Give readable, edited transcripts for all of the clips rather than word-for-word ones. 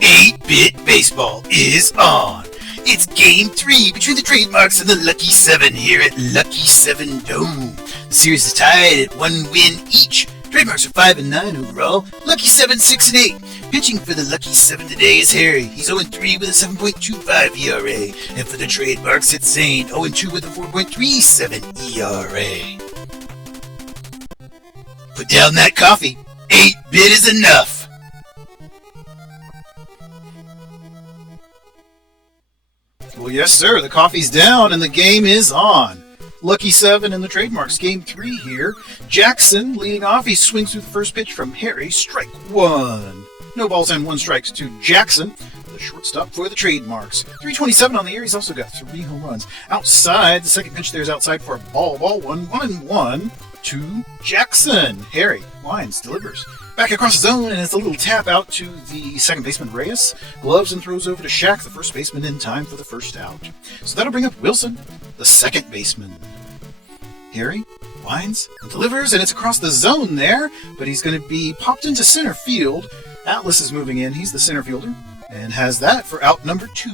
8-Bit Baseball is on. It's Game 3 between the Trademarks and the Lucky 7 here at Lucky 7 Dome. The series is tied at 1 win each. Trademarks are 5-9 overall. Lucky 7 6-8. Pitching for the Lucky 7 today is Harry. He's 0-3 with a 7.25 ERA. And for the Trademarks, it's Zane, 0-2 with a 4.37 ERA. Put down that coffee. 8-Bit is enough. Well, yes, sir. The coffee's down and the game is on. Lucky 7 in the Trademarks. Game 3 here. Jackson leading off. He swings through the first pitch from Harry. Strike 1. No balls and 1 strikes to Jackson, the shortstop for the Trademarks. 327 on the year. He's also got 3 home runs. Outside, the second pitch there is outside for a ball. Ball 1-1 to Jackson. Harry winds, delivers. Back across the zone, and it's a little tap out to the second baseman, Reyes. Gloves and throws over to Shaq, the first baseman, in time for the first out. So that'll bring up Wilson, the second baseman. Harry winds and delivers, and it's across the zone there, but he's going to be popped into center field. Atlas is moving in. He's the center fielder, and has that for out number 2.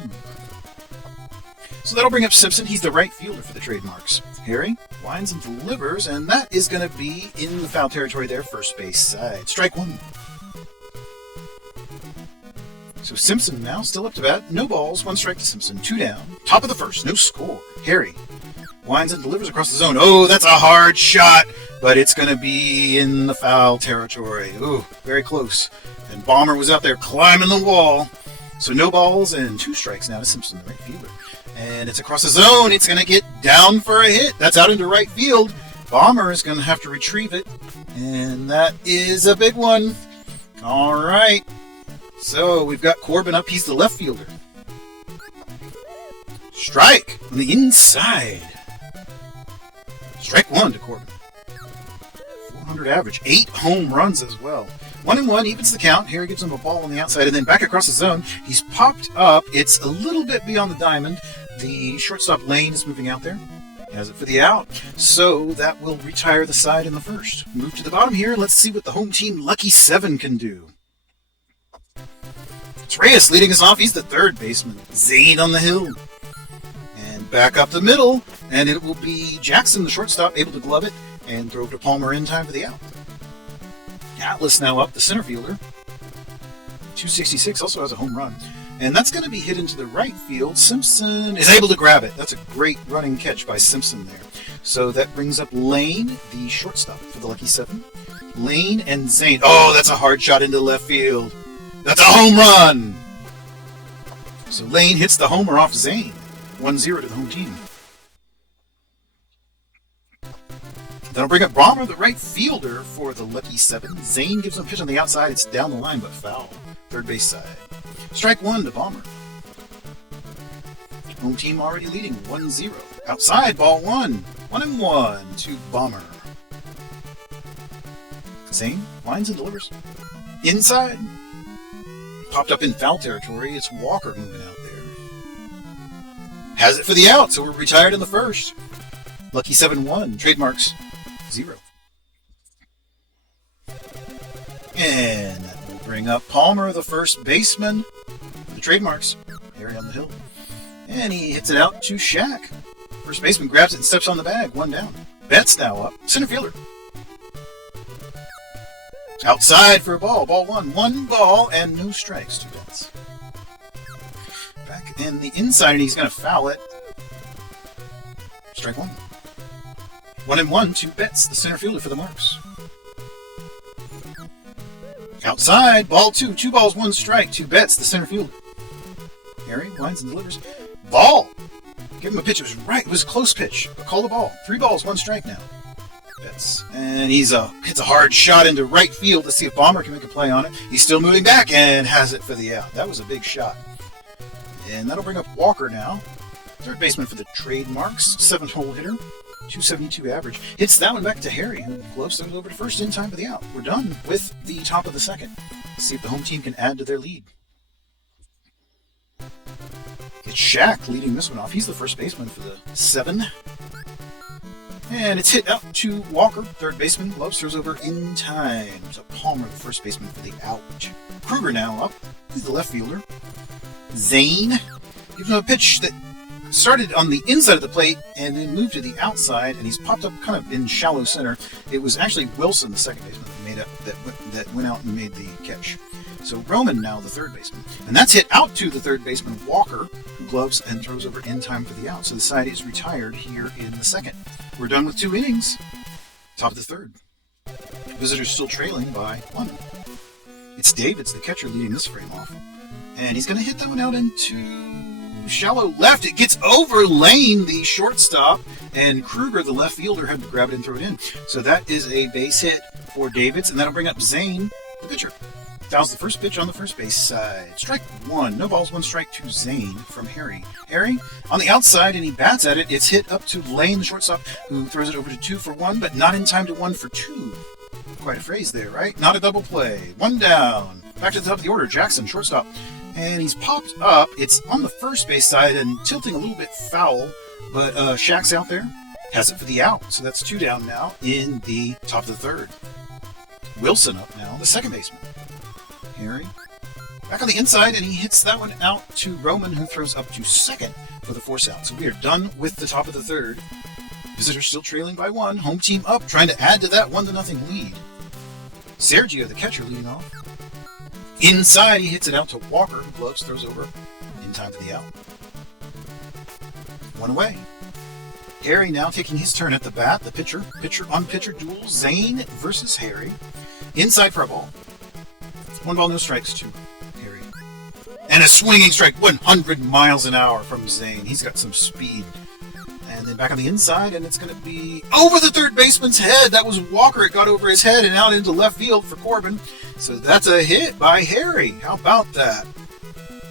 So that'll bring up Simpson. He's the right fielder for the Trademarks. Harry winds and delivers, and that is going to be in the foul territory there, first base side. Strike 1. So Simpson now still up to bat. No balls, 1 strike to Simpson. 2 down. Top of the first, no score. Harry winds and delivers across the zone. Oh, that's a hard shot, but it's going to be in the foul territory. Ooh, very close. And Bomber was out there climbing the wall. So no balls and 2 strikes now to Simpson, the right fielder. And it's across the zone. It's going to get down for a hit. That's out into right field. Bomber is going to have to retrieve it. And that is a big one. All right. So we've got Corbin up. He's the left fielder. Strike on the inside. Strike 1 to Corbin. 400 average. 8 home runs as well. 1-1 evens the count. Harry gives him a ball on the outside, and then back across the zone. He's popped up. It's a little bit beyond the diamond. The shortstop Lane is moving out there. He has it for the out. So that will retire the side in the first. Move to the bottom here. Let's see what the home team Lucky 7 can do. It's Reyes leading us off. He's the third baseman. Zane on the hill. And back up the middle. And it will be Jackson, the shortstop, able to glove it and throw it to Palmer in time for the out. Atlas now up, the center fielder. 266, also has a home run. And that's going to be hit into the right field. Simpson is able to grab it. That's a great running catch by Simpson there. So that brings up Lane, the shortstop for the Lucky 7. Lane and Zane. Oh, that's a hard shot into left field. That's a home run! So Lane hits the homer off Zane. 1-0 to the home team. That'll bring up Bomber, the right fielder for the Lucky 7. Zane gives him a pitch on the outside. It's down the line, but foul. Third base side. Strike 1 to Bomber. Home team already leading 1-0. Outside, ball 1. 1-1 to Bomber. Zane winds and delivers. Inside. Popped up in foul territory. It's Walker moving out there. Has it for the out, so we're retired in the first. Lucky 7-1. Trademarks 0. And that will bring up Palmer, the first baseman. The Trademarks. Harry on the hill. And he hits it out to Shaq. First baseman grabs it and steps on the bag. 1 down. Betts now up. Center fielder. Outside for a ball. Ball 1. 1 ball and no strikes to Betts. Back in the inside, and he's going to foul it. Strike 1. 1-1 to Betts, the center fielder for the Marks. Outside, ball 2. 2 balls, 1 strike to Betts, the center fielder. Harry winds and delivers. Ball! Give him a pitch. It was right. It was a close pitch. But call the ball. 3 balls, 1 strike now. Betts. And hits a hard shot into right field to see if Bomber can make a play on it. He's still moving back and has it for the out. That was a big shot. And that'll bring up Walker now. Third baseman for the Trademarks. 7-hole hitter. 272 average. Hits that one back to Harry, who gloves it over to first in time for the out. We're done with the top of the second. Let's see if the home team can add to their lead. It's Shaq leading this one off. He's the first baseman for the 7. And it's hit out to Walker, third baseman. Gloves throws over in time. So Palmer, the first baseman, for the out. Kruger now up. He's the left fielder. Zane gives him a pitch that started on the inside of the plate and then moved to the outside, and he's popped up kind of in shallow center. It was actually Wilson, the second baseman, that went out and made the catch. So Roman now the third baseman. And that's hit out to the third baseman, Walker, who gloves and throws over in time for the out. So the side is retired here in the second. We're done with 2 innings. Top of the third. Visitors still trailing by 1. It's Davids, the catcher, leading this frame off. And he's going to hit that one out into shallow left. It gets over Lane, the shortstop, and Kruger, the left fielder, had to grab it and throw it in. So that is a base hit for Davids, and that'll bring up Zane, the pitcher. Fouls the first pitch on the first base side. Strike 1. No balls, 1 strike to Zane from Harry. Harry on the outside, and he bats at it. It's hit up to Lane, the shortstop, who throws it over to 2 for 1, but not in time to 1 for 2. Quite a phrase there, right? Not a double play. 1 down. Back to the top of the order. Jackson, shortstop. And he's popped up. It's on the first base side and tilting a little bit foul, but Shaq's out there. Has it for the out. So that's 2 down now in the top of the third. Wilson up now, the second baseman. Harry back on the inside, and he hits that one out to Roman, who throws up to second for the force out. So we are done with the top of the third. Visitors still trailing by 1. Home team up, trying to add to that 1-0 lead. Sergio, the catcher, leading off. Inside, he hits it out to Walker, who gloves, throws over in time for the out. 1 away. Harry now taking his turn at the bat. The pitcher duel. Zane versus Harry. Inside for a ball. 1 ball, no strikes to Harry. And a swinging strike, 100 miles an hour from Zane. He's got some speed. And then back on the inside, and it's going to be over the third baseman's head. That was Walker. It got over his head and out into left field for Corbin. So that's a hit by Harry. How about that?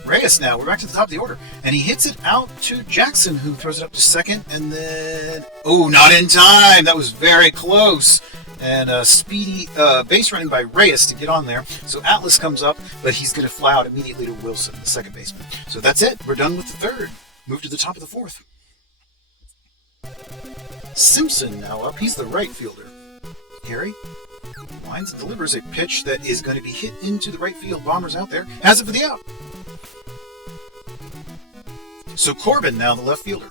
Reyes now. We're back to the top of the order. And he hits it out to Jackson, who throws it up to second. And then, oh, not in time. That was very close. And a speedy base running by Reyes to get on there. So Atlas comes up, but he's going to fly out immediately to Wilson, the second baseman. So that's it. We're done with the third. Move to the top of the fourth. Simpson now up. He's the right fielder. Harry lines and delivers a pitch that is going to be hit into the right field. Bomber's out there. Has it for the out. So Corbin now the left fielder.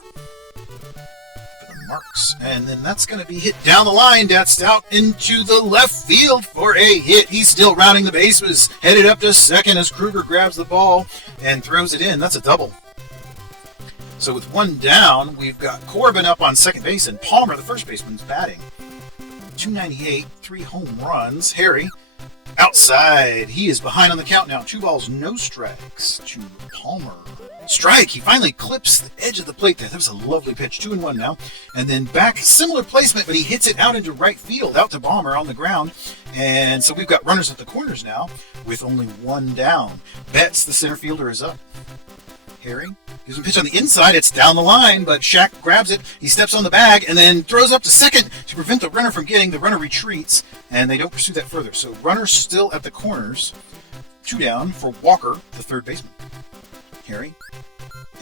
Marks, and then that's going to be hit down the line. That's out into the left field for a hit. He's still rounding the bases, headed up to second as Kruger grabs the ball and throws it in. That's a double. So with 1 down, we've got Corbin up on second base, and Palmer, the first baseman's batting. 298, 3 home runs. Harry outside. He is behind on the count now. 2 balls, no strikes to Palmer. Strike! He finally clips the edge of the plate there. That was a lovely pitch. 2-1 now. And then back, similar placement, but he hits it out into right field, out to Bomber on the ground. And so we've got runners at the corners now with only 1 down. Betts, the center fielder, is up. Harry gives him a pitch on the inside. It's down the line, but Shaq grabs it. He steps on the bag and then throws up to second to prevent the runner from getting. The runner retreats, and they don't pursue that further. So runners still at the corners. 2 down for Walker, the third baseman. Harry.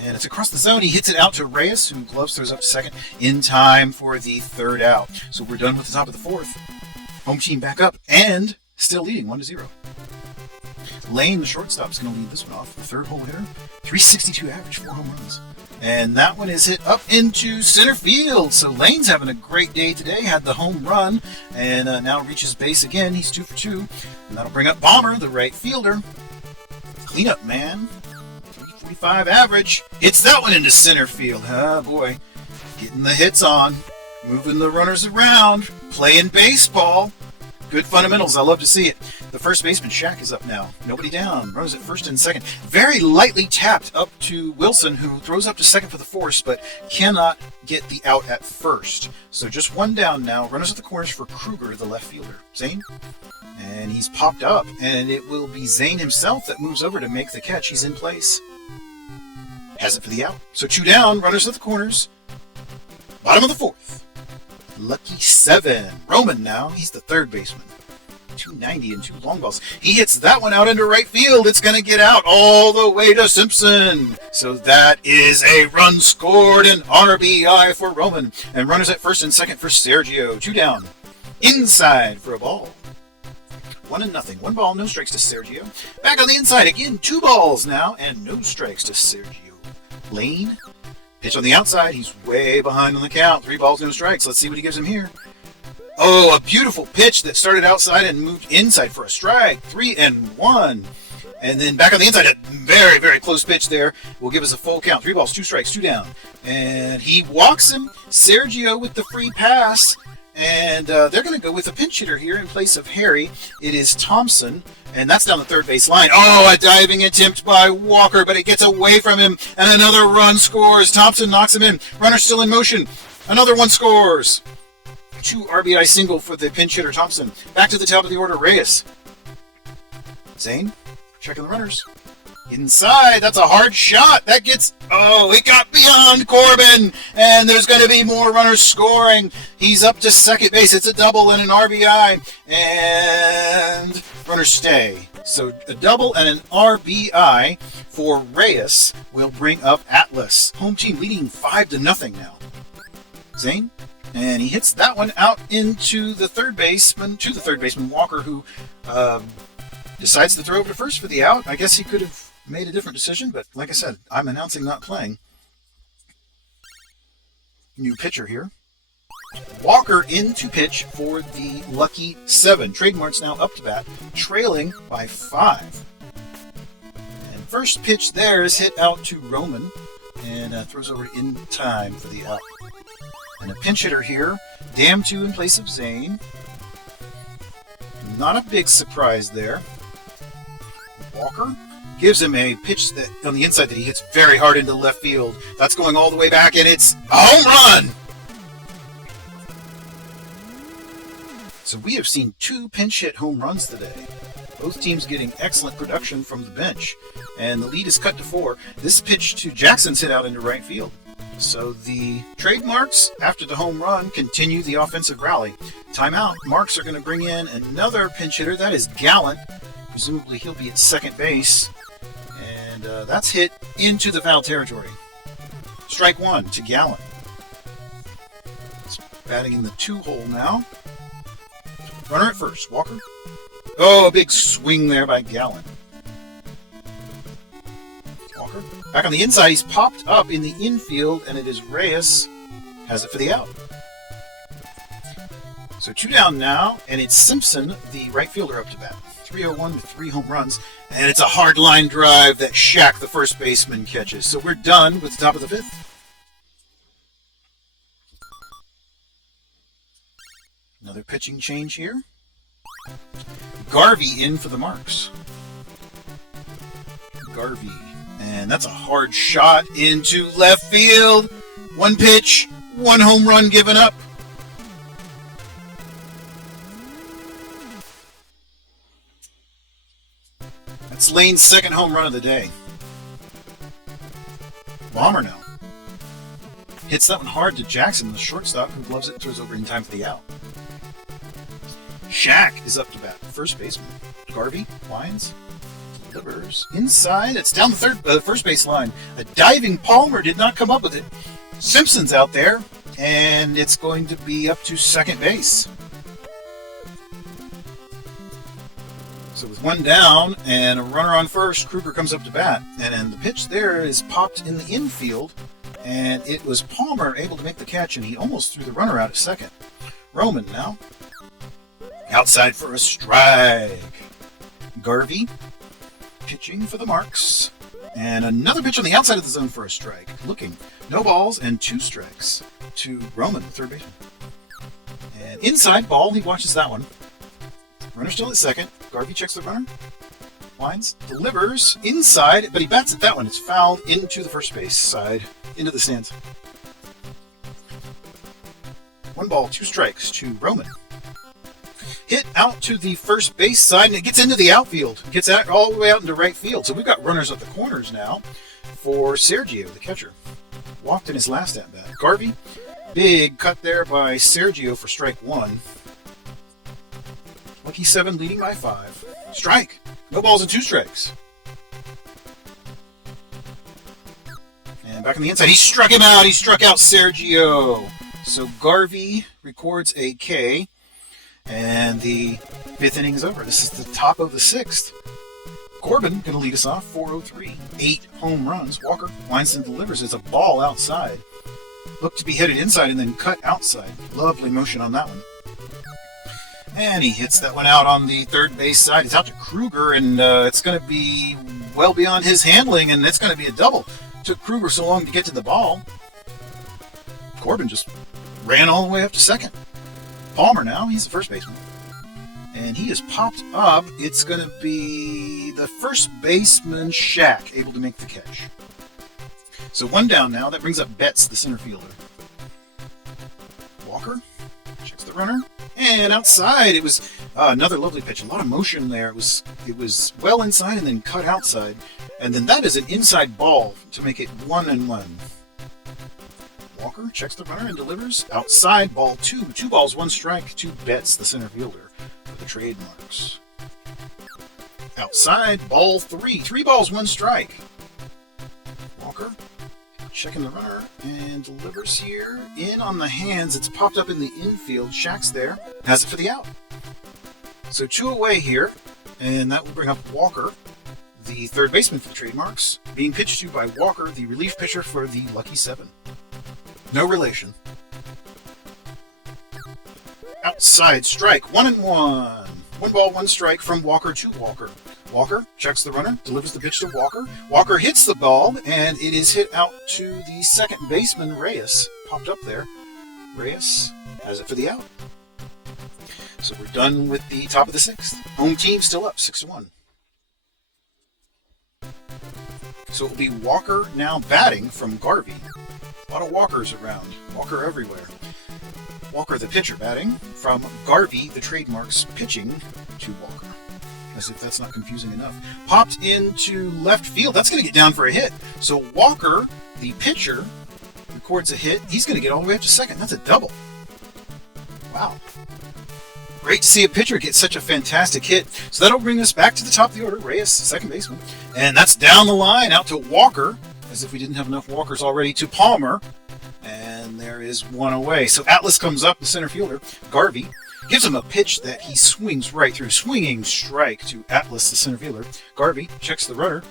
And it's across the zone. He hits it out to Reyes, who gloves throws up to second in time for the third out. So we're done with the top of the fourth. Home team back up and still leading 1-0. Lane, the shortstop, is going to lead this one off. The third hole hitter. 362 average, 4 home runs. And that one is hit up into center field. So Lane's having a great day today. Had the home run and now reaches base again. He's 2 for 2. And that'll bring up Bomber, the right fielder. Cleanup man. 345 average. Hits that one into center field. Oh boy. Getting the hits on. Moving the runners around. Playing baseball. Good fundamentals. I love to see it. The first baseman, Shaq, is up now. Nobody down. Runners at first and second. Very lightly tapped up to Wilson, who throws up to second for the force, but cannot get the out at first. So just 1 down now. Runners at the corners for Kruger, the left fielder. Zane? And he's popped up, and it will be Zane himself that moves over to make the catch. He's in place. Has it for the out. So 2 down. Runners at the corners. Bottom of the fourth. Lucky 7. Roman now. He's the third baseman. 290 and 2 long balls. He hits that one out into right field. It's going to get out all the way to Simpson. So that is a run scored, an RBI for Roman. And runners at first and second for Sergio. 2 down. Inside for a ball. 1-0. 1 ball, no strikes to Sergio. Back on the inside again. 2 balls now and no strikes to Sergio. Lane. Pitch on the outside. He's way behind on the count. 3 balls, no strikes. Let's see what he gives him here. Oh, a beautiful pitch that started outside and moved inside for a strike. 3-1. And then back on the inside, a very, very close pitch there will give us a full count. 3 balls, 2 strikes, 2 down. And he walks him. Sergio with the free pass. And they're going to go with a pinch hitter here in place of Harry. It is Thompson. And that's down the third base line. Oh, a diving attempt by Walker, but it gets away from him. And another run scores. Thompson knocks him in. Runner still in motion. Another one scores. 2 RBI single for the pinch hitter Thompson. Back to the top of the order, Reyes. Zane, checking the runners. Inside, that's a hard shot. That gets, it got beyond Corbin. And there's going to be more runners scoring. He's up to second base. It's a double and an RBI. And runners stay. So a double and an RBI for Reyes will bring up Atlas. Home team leading 5-0 now. Zane? And he hits that one out into the third baseman, Walker, who decides to throw over to first for the out. I guess he could have made a different decision, but like I said, I'm announcing not playing. New pitcher here. Walker in to pitch for the lucky 7. Trademarks now up to bat, trailing by 5. And first pitch there is hit out to Roman, and throws over in time for the out. And a pinch hitter here, Dam 2 in place of Zane. Not a big surprise there. Walker gives him a pitch that on the inside that he hits very hard into left field. That's going all the way back, and it's a home run! So we have seen 2 pinch hit home runs today. Both teams getting excellent production from the bench. And the lead is cut to 4. This pitch to Jackson's hit out into right field. So the Trademarks, after the home run, continue the offensive rally. Timeout. Marks are going to bring in another pinch hitter. That is Gallant. Presumably he'll be at second base. And that's hit into the foul territory. Strike 1 to Gallant. It's batting in the 2-hole now. Runner at first. Walker. Oh, a big swing there by Gallant. Walker. Back on the inside, he's popped up in the infield, and it is Reyes. Has it for the out. So 2 down now, and it's Simpson, the right fielder, up to bat. 301 with 3 home runs, and it's a hard line drive that Shaq, the first baseman, catches. So we're done with the top of the 5th. Another pitching change here. Garvey in for the Marks. Garvey. And that's a hard shot into left field. 1 pitch, 1 home run given up. That's Lane's 2nd home run of the day. Bomber now. Hits that one hard to Jackson, the shortstop, who gloves it and throws over in time for the out. Shaq is up to bat, first baseman. Garvey lines, delivers inside. It's down the first base line. A diving Palmer did not come up with it. Simpson's out there, and it's going to be up to second base. So with 1 down and a runner on first, Kruger comes up to bat, and then the pitch there is popped in the infield, and it was Palmer able to make the catch, and he almost threw the runner out at second. Roman now. Outside for a strike. Garvey pitching for the Marks. And another pitch on the outside of the zone for a strike. Looking. No balls and 2 strikes to Roman, the third baseman. And inside ball, he watches that one. Runner still at second. Garvey checks the runner. Lines. Delivers inside, but he bats at that one. It's fouled into the first base side, into the stands. 1 ball, 2 strikes to Roman. Hit out to the first base side, and it gets into the outfield. It gets out all the way out into right field. So we've got runners at the corners now for Sergio, the catcher. Walked in his last at-bat. Garvey, big cut there by Sergio for strike 1. Lucky 7 leading by 5. Strike. No balls and 2 strikes. And back on the inside, he struck him out. He struck out Sergio. So Garvey records a K. And the 5th inning is over. This is the top of the 6th. Corbin going to lead us off, 403. 8 home runs. Walker winds and delivers. It's a ball outside. Looked to be headed inside and then cut outside. Lovely motion on that one. And he hits that one out on the third base side. It's out to Kruger, and it's going to be well beyond his handling, and it's going to be a double. Took Kruger so long to get to the ball. Corbin just ran all the way up to second. Palmer now, he's the first baseman. And he is popped up. It's going to be the first baseman, Shaq, able to make the catch. So 1 down now. That brings up Betts, the center fielder. Walker checks the runner. And outside, it was another lovely pitch. A lot of motion there. It was well inside and then cut outside. And then that is an inside ball to make it 1-1. Walker checks the runner and delivers. Outside, ball 2. 2 balls, 1 strike to Betts, the center fielder, for the trademarks. Outside, ball 3. 3 balls, 1 strike. Walker checking the runner and delivers here. In on the hands. It's popped up in the infield. Shaq's there. Has it for the out. So 2 away here. And that will bring up Walker, the third baseman for the trademarks, being pitched to by Walker, the relief pitcher for the Lucky 7. No relation. Outside strike. 1-1. 1 ball, 1 strike from Walker to Walker. Walker checks the runner, delivers the pitch to Walker. Walker hits the ball, and it is hit out to the second baseman, Reyes. Popped up there. Reyes has it for the out. So we're done with the top of the 6th. Home team still up, 6-1. So it will be Walker now batting from Garvey. A lot of Walkers around. Walker everywhere. Walker the pitcher batting from Garvey, the trademarks, pitching to Walker. As if that's not confusing enough. Popped into left field. That's going to get down for a hit. So Walker, the pitcher, records a hit. He's going to get all the way up to second. That's a double. Wow. Great to see a pitcher get such a fantastic hit. So that'll bring us back to the top of the order. Reyes, second baseman. And that's down the line out to Walker. As if we didn't have enough Walkers already, to Palmer. And there is 1 away. So Atlas comes up, the center fielder. Garvey gives him a pitch that he swings right through. Swinging strike to Atlas, the center fielder. Garvey checks the runner,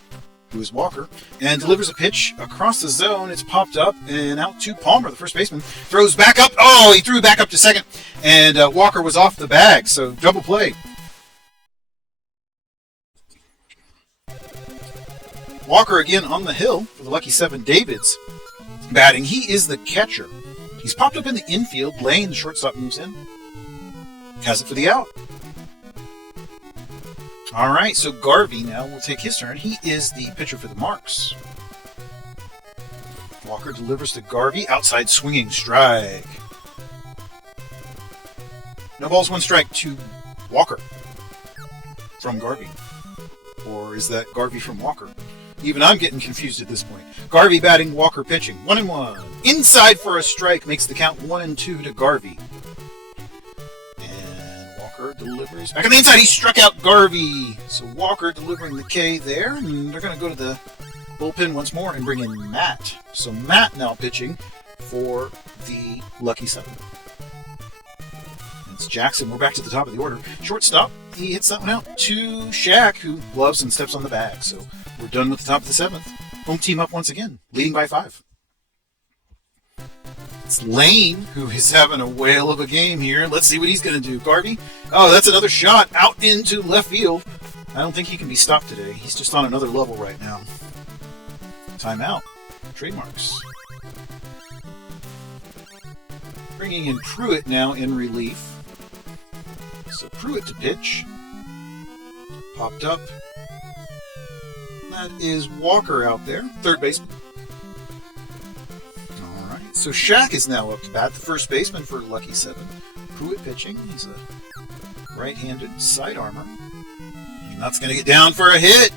who is Walker, and delivers a pitch across the zone. It's popped up and out to Palmer, the first baseman. Throws back up. Oh, he threw back up to second. And Walker was off the bag, so double play. Walker again on the hill for the Lucky 7. Davids batting. He is the catcher. He's popped up in the infield. Lane, the shortstop, moves in. Has it for the out. All right, so Garvey now will take his turn. He is the pitcher for the Marks. Walker delivers to Garvey. Outside swinging strike. No balls, 1 strike to Walker from Garvey. Or is that Garvey from Walker? Even I'm getting confused at this point. Garvey batting, Walker pitching. 1-1. Inside for a strike makes the count 1-2 to Garvey. And Walker delivers. Back on the inside, he struck out Garvey. So Walker delivering the K there. And they're going to go to the bullpen once more and bring in Matt. So Matt now pitching for the Lucky 7. It's Jackson. We're back to the top of the order. Shortstop. He hits that one out to Shaq, who gloves and steps on the bag. So we're done with the top of the 7th. Home team up once again, leading by 5. It's Lane, who is having a whale of a game here. Let's see what he's going to do. Garvey. Oh, that's another shot out into left field. I don't think he can be stopped today. He's just on another level right now. Timeout. Trademarks. Bringing in Pruitt now in relief. So Pruitt to pitch. Popped up. That is Walker out there, third baseman. All right, so Shaq is now up to bat, the first baseman for Lucky 7. Pruitt pitching. He's a right-handed side armor. And that's going to get down for a hit.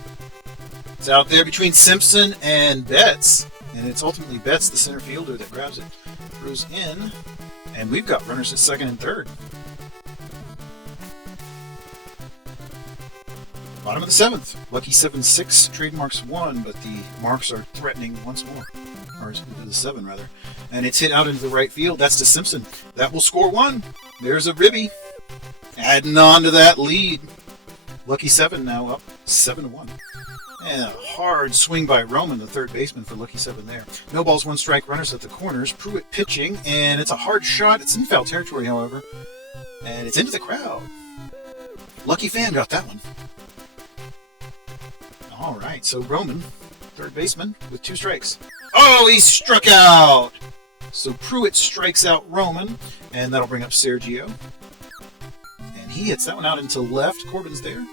It's out there between Simpson and Betts. And it's ultimately Betts, the center fielder, that grabs it. Throws in. And we've got runners at second and third. Bottom of the 7th. Lucky 7-6, trademarks 1, but the marks are threatening once more. Or the 7, rather. And it's hit out into the right field. That's to Simpson. That will score 1. There's a ribby. Adding on to that lead. Lucky 7 now up 7-1. And a hard swing by Roman, the third baseman, for Lucky 7 there. No balls, 1 strike, runners at the corners. Pruitt pitching, and it's a hard shot. It's in foul territory, however. And it's into the crowd. Lucky Fan got that one. All right, so Roman, third baseman, with 2 strikes. Oh, he struck out! So Pruitt strikes out Roman, and that'll bring up Sergio. And he hits that one out into left. Corbin's there.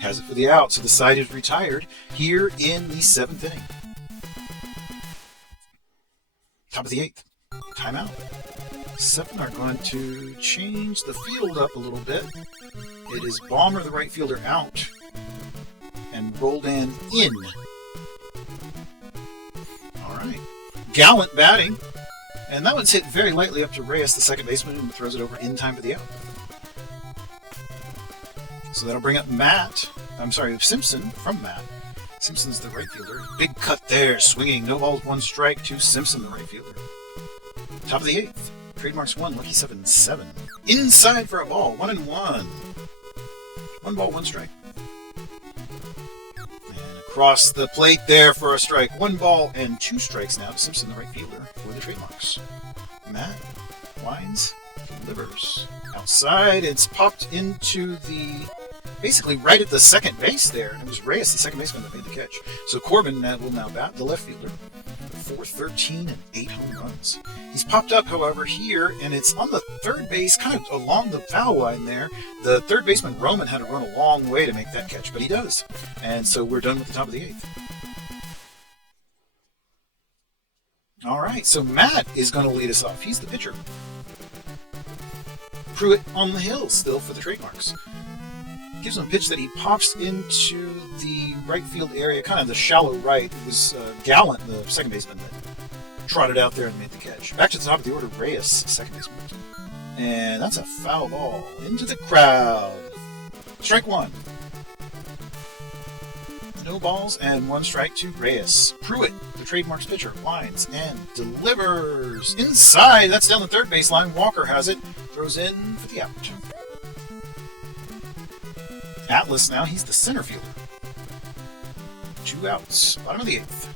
Has it for the out, so the side is retired here in the 7th inning. Top of the 8th. Timeout. 7 are going to change the field up a little bit. It is Balmer, the right fielder, out. And Roldan in. All right. Gallant batting. And that one's hit very lightly up to Reyes, the second baseman, who throws it over in time for the out. So that'll bring up Simpson from Matt. Simpson's the right fielder. Big cut there, swinging. No balls, 1 strike to Simpson, the right fielder. Top of the 8th. Trademarks 1, Lucky 7-7. Inside for a ball, 1-1. 1 ball, 1 strike. And across the plate there for a strike. 1 ball and 2 strikes now to Simpson, the right fielder, for the trademarks. Matt winds, delivers. Outside, it's popped into basically right at the second base there. And it was Reyes, the second baseman, that made the catch. So Corbin will now bat, the left fielder, for 13 and 8 home runs. He's popped up, however, here, and it's on the third base, kind of along the foul line there. The third baseman, Roman, had to run a long way to make that catch, but he does. And so we're done with the top of the 8th. All right, so Matt is going to lead us off. He's the pitcher. Pruitt on the hill still for the trademarks. Gives him a pitch that he pops into the right field area, kind of the shallow right. It was Gallant, the second baseman, that trotted out there and made the catch. Back to the top of the order, Reyes, second baseman. And that's a foul ball into the crowd. Strike 1. No balls and 1 strike to Reyes. Pruitt, the trademarks pitcher, lines and delivers inside. That's down the third baseline. Walker has it. Throws in for the out. Atlas now, he's the center fielder. 2 outs. Bottom of the 8th.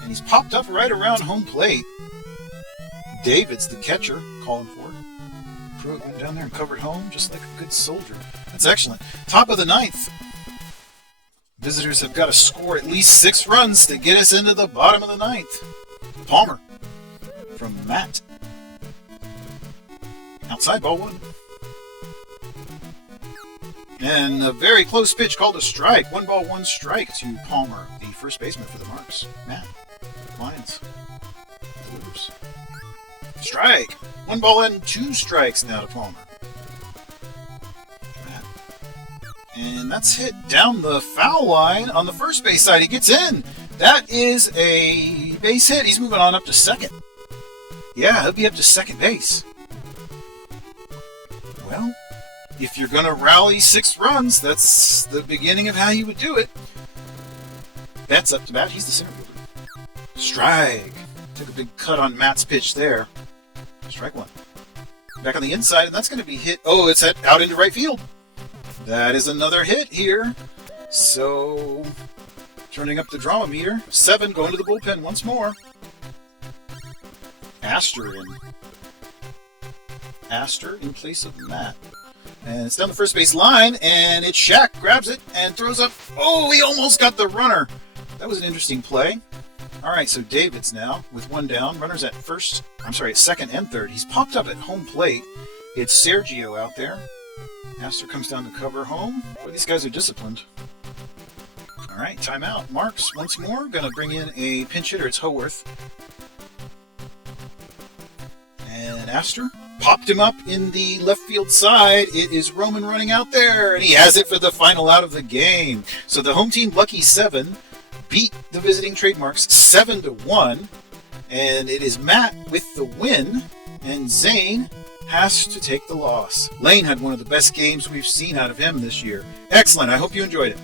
And he's popped up right around home plate. David's the catcher, calling for it. Pruitt went down there and covered home just like a good soldier. That's excellent. Top of the 9th. Visitors have got to score at least 6 runs to get us into the bottom of the 9th. Palmer from Matt. Outside, ball 1. And a very close pitch called a strike. 1 ball, 1 strike to Palmer, the first baseman for the Marks. Matt lines. Delivers. Strike. 1 ball and 2 strikes now to Palmer. Matt. And that's hit down the foul line on the first base side. He gets in. That is a base hit. He's moving on up to second. Yeah, he'll be up to second base. Well, if you're going to rally 6 runs, that's the beginning of how you would do it. That's up to bat. He's the center fielder. Strike. Took a big cut on Matt's pitch there. Strike 1. Back on the inside, and that's going to be hit. Oh, it's out into right field. That is another hit here. So, turning up the drama meter. 7 going to the bullpen once more. Astor in place of Matt. And it's down the first base line, and it's Shaq. Grabs it and throws up. Oh, he almost got the runner. That was an interesting play. All right, so David's now with 1 down. Runners at second and third. He's popped up at home plate. It's Sergio out there. Astor comes down to cover home. Boy, these guys are disciplined. All right, timeout. Marks once more. Going to bring in a pinch hitter. It's Howarth. And Astor popped him up in the left field side. It is Roman running out there, and he has it for the final out of the game. So the home team, Lucky 7, beat the visiting trademarks 7-1, and it is Matt with the win, and Zane has to take the loss. Lane had one of the best games we've seen out of him this year. Excellent. I hope you enjoyed it.